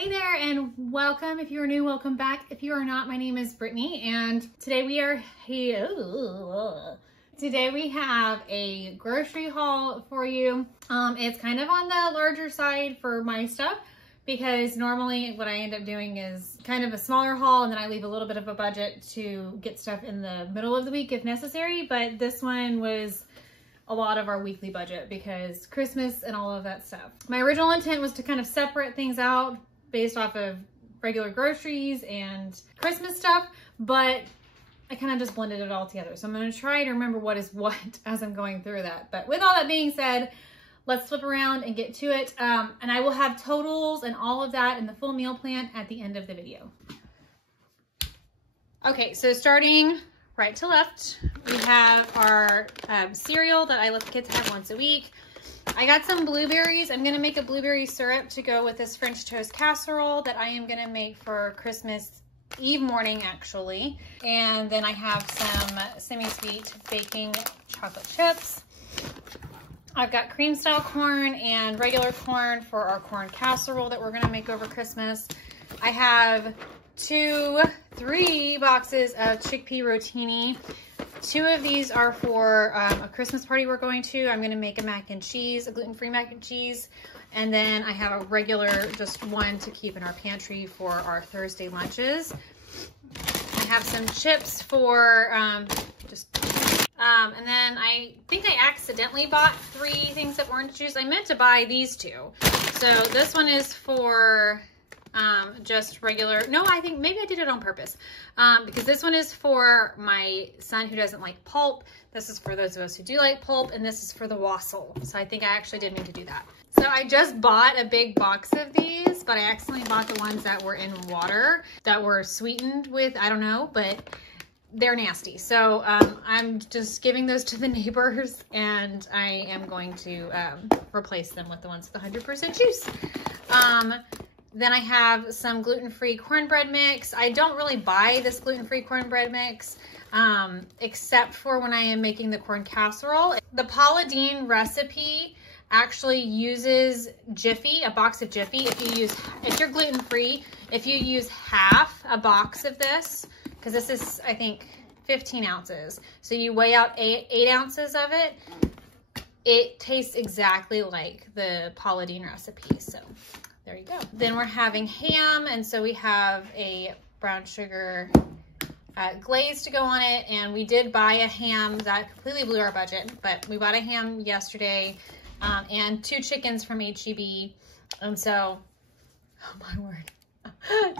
Hey there and welcome. If you are new, welcome back. If you are not, my name is Brittany and today we are here. Today we have a grocery haul for you. It's kind of on the larger side for my stuff because normally what I end up doing is kind of a smaller haul and then I leave a little bit of a budget to get stuff in the middle of the week if necessary. But this one was a lot of our weekly budget because Christmas and all of that stuff. My original intent was to kind of separate things out based off of regular groceries and Christmas stuff, but I kind of just blended it all together. So I'm going to try to remember what is what as I'm going through that. But with all that being said, let's flip around and get to it. And I will have totals and all of that in the full meal plan at the end of the video. Okay, so starting right to left, we have our cereal that I let the kids have once a week. I got some blueberries. I'm going to make a blueberry syrup to go with this French toast casserole that I am going to make for Christmas Eve morning, actually. And then I have some semi-sweet baking chocolate chips. I've got cream style corn and regular corn for our corn casserole that we're going to make over Christmas. I have three boxes of chickpea rotini. 2 of these are for a Christmas party we're going to. I'm going to make a mac and cheese, a gluten-free mac and cheese. And then I have a regular, just one to keep in our pantry for our Thursday lunches. I have some chips for and then I think I accidentally bought 3 things of orange juice. I meant to buy these 2. So this one is for just regular, no, I think maybe I did it on purpose, because this one is for my son who doesn't like pulp. This is for those of us who do like pulp, and this is for the wassail. So I think I actually did mean to do that. So I just bought a big box of these, but I accidentally bought the ones that were in water that were sweetened with, I don't know, but they're nasty. So I'm just giving those to the neighbors, and I am going to replace them with the ones with 100% juice. Then I have some gluten-free cornbread mix. I don't really buy this gluten-free cornbread mix, except for when I am making the corn casserole. The Paula Deen recipe actually uses Jiffy, a box of Jiffy. If you're gluten-free, if you use half a box of this, because this is, I think, 15 ounces. So you weigh out 8 ounces of it. It tastes exactly like the Paula Deen recipe, so there you go. Then we're having ham, and so we have a brown sugar glaze to go on it, and we did buy a ham that completely blew our budget, but we bought a ham yesterday and 2 chickens from HEB, and so, oh my word,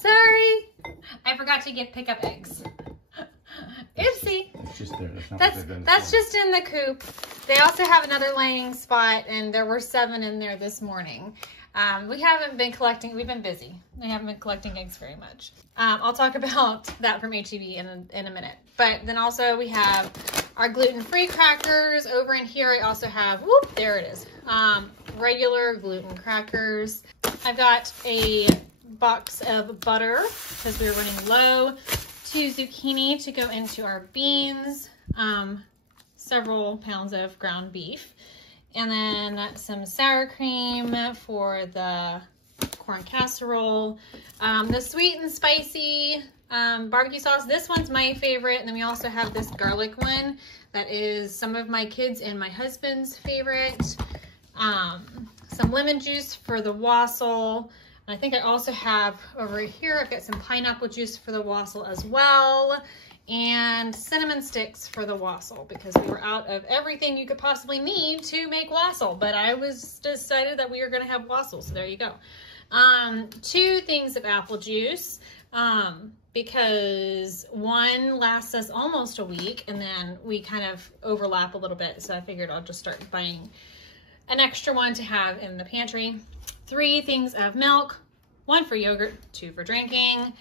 sorry, I forgot to pick up eggs. Oopsie. It's just there. That's just in the coop. They also have another laying spot, and there were 7 in there this morning. We haven't been collecting, we've been busy. I haven't been collecting eggs very much. I'll talk about that from HEB in a minute. But then also we have our gluten-free crackers. Over in here I also have, whoop, there it is, regular gluten crackers. I've got a box of butter because we were running low, 2 zucchini to go into our beans, several pounds of ground beef, and then some sour cream for the corn casserole, the sweet and spicy barbecue sauce. This one's my favorite, and then we also have this garlic one that is some of my kids and my husband's favorite. Some lemon juice for the wassail. I think I also have over here, I've got some pineapple juice for the wassail as well, and cinnamon sticks for the wassail because we were out of everything you could possibly need to make wassail, but I was decided that we were going to have wassail, so there you go. 2 things of apple juice because one lasts us almost a week, and then we kind of overlap a little bit, so I figured I'll just start buying an extra one to have in the pantry. 3 things of milk, 1 for yogurt, 2 for drinking.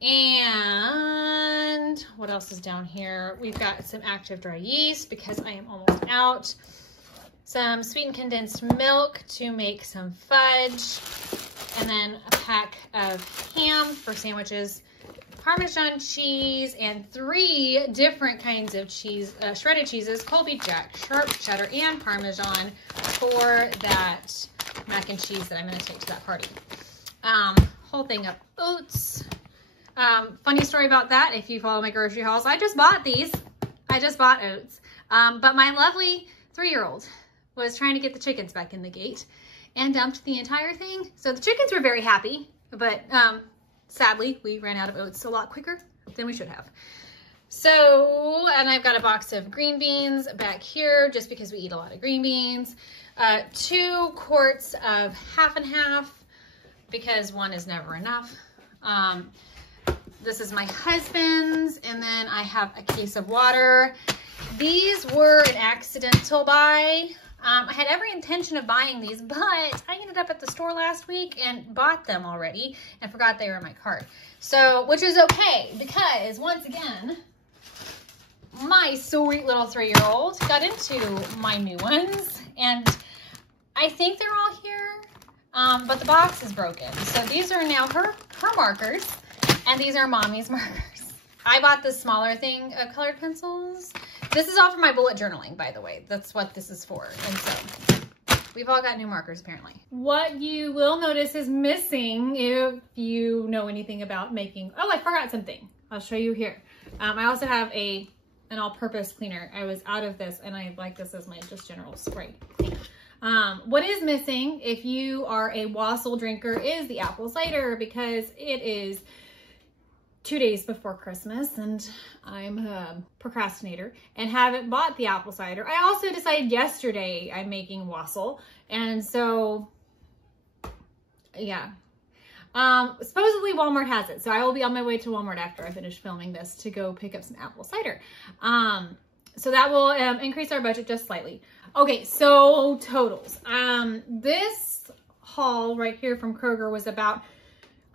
And what else is down here? We've got some active dry yeast because I am almost out. Some sweetened condensed milk to make some fudge. And then a pack of ham for sandwiches, Parmesan cheese, and 3 different kinds of cheese, shredded cheeses, Colby Jack, sharp cheddar, and Parmesan for that mac and cheese that I'm going to take to that party. whole thing of oats. Funny story about that, if you follow my grocery hauls, I just bought these. I just bought oats. But my lovely 3-year-old was trying to get the chickens back in the gate and dumped the entire thing. So the chickens were very happy, but sadly, we ran out of oats a lot quicker than we should have. So, and I've got a box of green beans back here just because we eat a lot of green beans. 2 quarts of half and half because one is never enough. This is my husband's, and then I have a case of water. These were an accidental buy. I had every intention of buying these, but I ended up at the store last week and bought them already and forgot they were in my cart. So, which is okay because once again, my sweet little 3-year-old got into my new ones, and I think they're all here, but the box is broken. So these are now her markers, and these are mommy's markers. I bought this smaller thing of colored pencils. This is all for my bullet journaling, by the way. That's what this is for. And so we've all got new markers, apparently. What you will notice is missing if you know anything about making, oh, I forgot something. I'll show you here. I also have an all-purpose cleaner. I was out of this, and I like this as my just general spray thing. What is missing if you are a wassail drinker is the apple cider, because it is 2 days before Christmas and I'm a procrastinator and haven't bought the apple cider. I also decided yesterday I'm making wassail, and so yeah. Supposedly Walmart has it, so I will be on my way to Walmart after I finish filming this to go pick up some apple cider. So that will increase our budget just slightly. Okay, so totals. This haul right here from Kroger was about,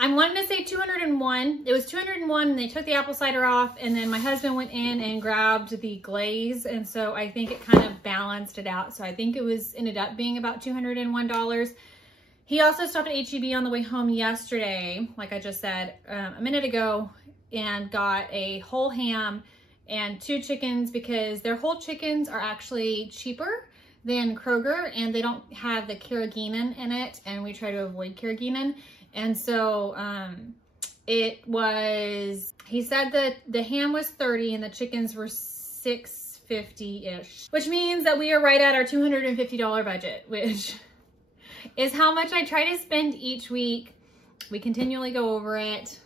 I'm wanting to say 201. It was 201 and they took the apple cider off, and then my husband went in and grabbed the glaze, and so I think it kind of balanced it out. So I think it ended up being about $201. He also stopped at H-E-B on the way home yesterday, like I just said a minute ago, and got a whole ham and 2 chickens because their whole chickens are actually cheaper than Kroger, and they don't have the carrageenan in it, and we try to avoid carrageenan. And so he said that the ham was $30 and the chickens were $6.50-ish, which means that we are right at our $250 budget, which is how much I try to spend each week. We continually go over it.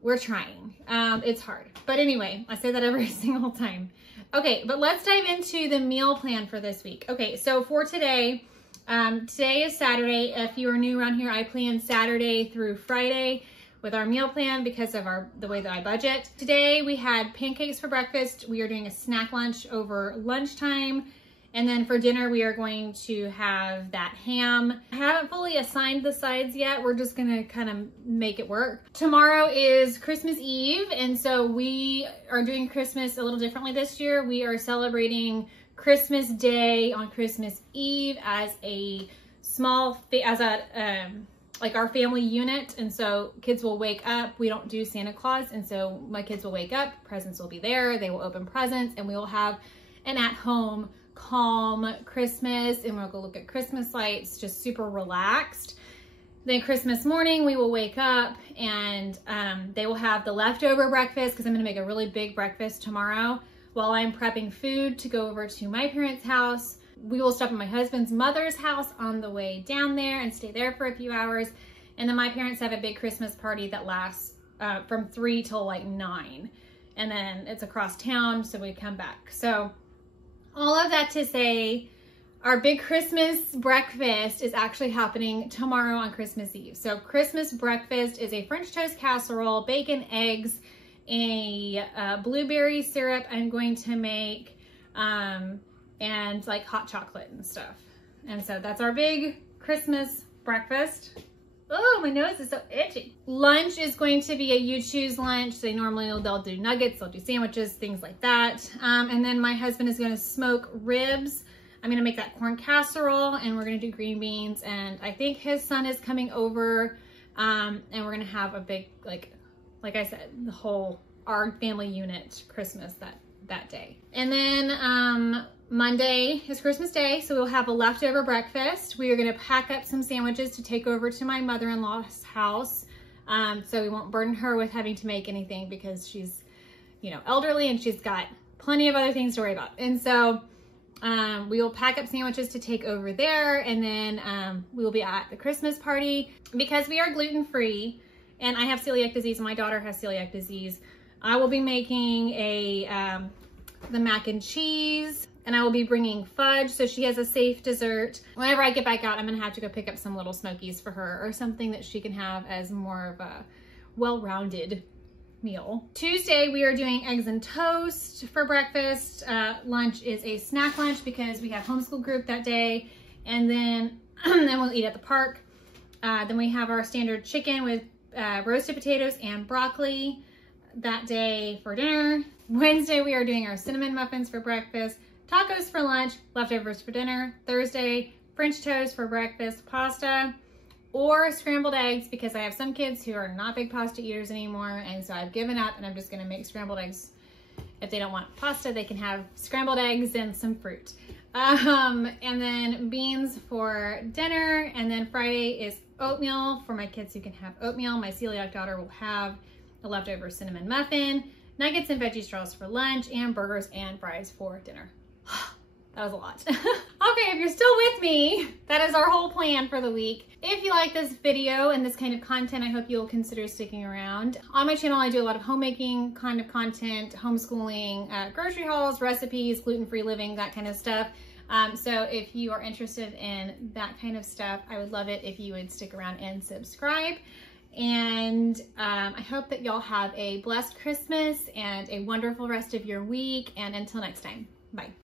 We're trying. It's hard. But anyway, I say that every single time. Okay, but let's dive into the meal plan for this week. Okay, so for today, today is Saturday. If you are new around here, I plan Saturday through Friday with our meal plan because of the way that I budget. Today we had pancakes for breakfast. We are doing a snack lunch over lunchtime. And then for dinner, we are going to have that ham. I haven't fully assigned the sides yet. We're just gonna kind of make it work. Tomorrow is Christmas Eve, and so we are doing Christmas a little differently this year. We are celebrating Christmas Day on Christmas Eve as a like our family unit. And so kids will wake up. We don't do Santa Claus, and so my kids will wake up, presents will be there, they will open presents, and we will have an at-home calm Christmas, and we'll go look at Christmas lights, just super relaxed. Then Christmas morning, we will wake up and they will have the leftover breakfast, because I'm gonna make a really big breakfast tomorrow while I'm prepping food to go over to my parents' house. We will stop at my husband's mother's house on the way down there and stay there for a few hours. And then my parents have a big Christmas party that lasts from 3 till like 9. And then it's across town, so we come back. So all of that to say, our big Christmas breakfast is actually happening tomorrow on Christmas Eve. So Christmas breakfast is a French toast casserole, bacon, eggs, a blueberry syrup I'm going to make, and like hot chocolate and stuff. And so that's our big Christmas breakfast. Oh, my nose is so itchy. Lunch is going to be a you choose lunch. They'll do nuggets, they'll do sandwiches, things like that. And then my husband is gonna smoke ribs. I'm gonna make that corn casserole, and we're gonna do green beans. And I think his son is coming over, and we're gonna have a big, like I said, our family unit Christmas that day. And then Monday is Christmas Day, so we'll have a leftover breakfast. We are gonna pack up some sandwiches to take over to my mother-in-law's house. So we won't burden her with having to make anything because she's, you know, elderly and she's got plenty of other things to worry about. And so we will pack up sandwiches to take over there, and then we will be at the Christmas party. Because we are gluten-free and I have celiac disease and my daughter has celiac disease, I will be making the mac and cheese, and I will be bringing fudge so she has a safe dessert. Whenever I get back out, I'm gonna have to go pick up some little Smokies for her or something that she can have as more of a well-rounded meal. Tuesday, we are doing eggs and toast for breakfast. Lunch is a snack lunch because we have homeschool group that day, and then we'll eat at the park. Then we have our standard chicken with roasted potatoes and broccoli that day for dinner. Wednesday, we are doing our cinnamon muffins for breakfast, tacos for lunch, leftovers for dinner. Thursday, French toast for breakfast, pasta, or scrambled eggs because I have some kids who are not big pasta eaters anymore, and so I've given up and I'm just gonna make scrambled eggs. If they don't want pasta, they can have scrambled eggs and some fruit. And then beans for dinner, and then Friday is oatmeal for my kids who can have oatmeal. My celiac daughter will have a leftover cinnamon muffin, nuggets and veggie straws for lunch, and burgers and fries for dinner. That was a lot. Okay, if you're still with me, that is our whole plan for the week. If you like this video and this kind of content, I hope you'll consider sticking around. On my channel, I do a lot of homemaking kind of content, homeschooling, grocery hauls, recipes, gluten-free living, that kind of stuff. So if you are interested in that kind of stuff, I would love it if you would stick around and subscribe. And I hope that y'all have a blessed Christmas and a wonderful rest of your week. And until next time, bye.